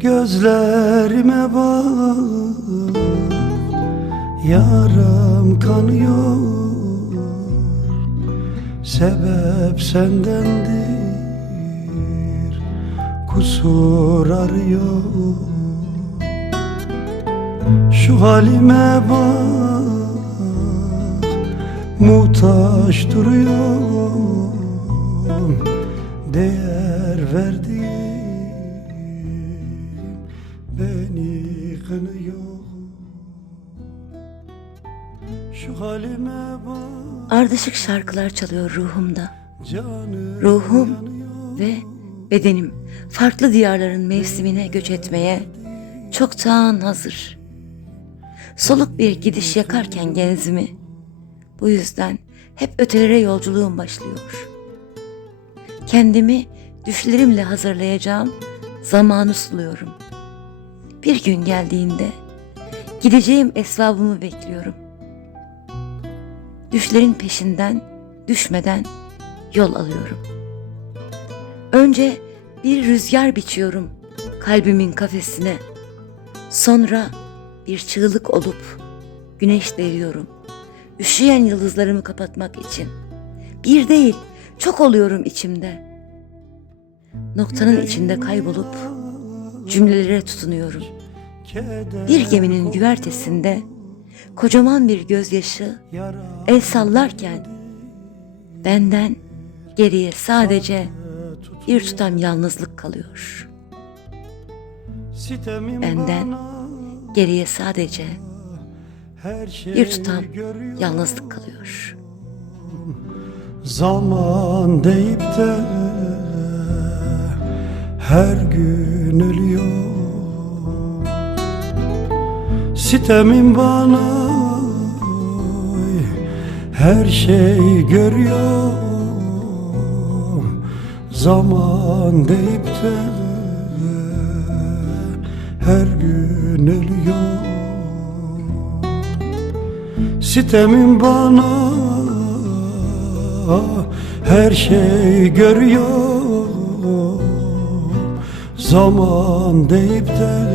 Gözlerime bak Yaram kanıyor. Sebep sendendir Kusur arıyor. Şu halime bak Muhtaç duruyorum. Değer verdiğim Ardışık şarkılar çalıyor ruhumda. Ruhum ve bedenim farklı diyarların mevsimine göç etmeye çoktan hazır. Soluk bir gidiş yakarken genzimi. Bu yüzden hep ötelere yolculuğum başlıyor. Kendimi düşlerimle hazırlayacağım zamanı suluyorum. Bir gün geldiğinde gideceğim esvabımı bekliyorum. Düşlerin peşinden düşmeden yol alıyorum. Önce bir rüzgar biçiyorum kalbimin kafesine. Sonra bir çığlık olup güneş deriyorum. Üşüyen yıldızlarımı kapatmak için. Bir değil, çok oluyorum içimde. Noktanın içinde kaybolup cümlelere tutunuyorum. Bir geminin güvertesinde kocaman bir gözyaşı el sallarken benden geriye sadece bir tutam yalnızlık kalıyor. Benden Geriye sadece şey bir tutam yalnızlık kalıyor. Zaman deyip de her gün ölüyor Sitemim bana. Her şey görüyor. Zaman deyip de her gün ölüyor. Sitemim bana. Her şey görüyor. Zaman deyip de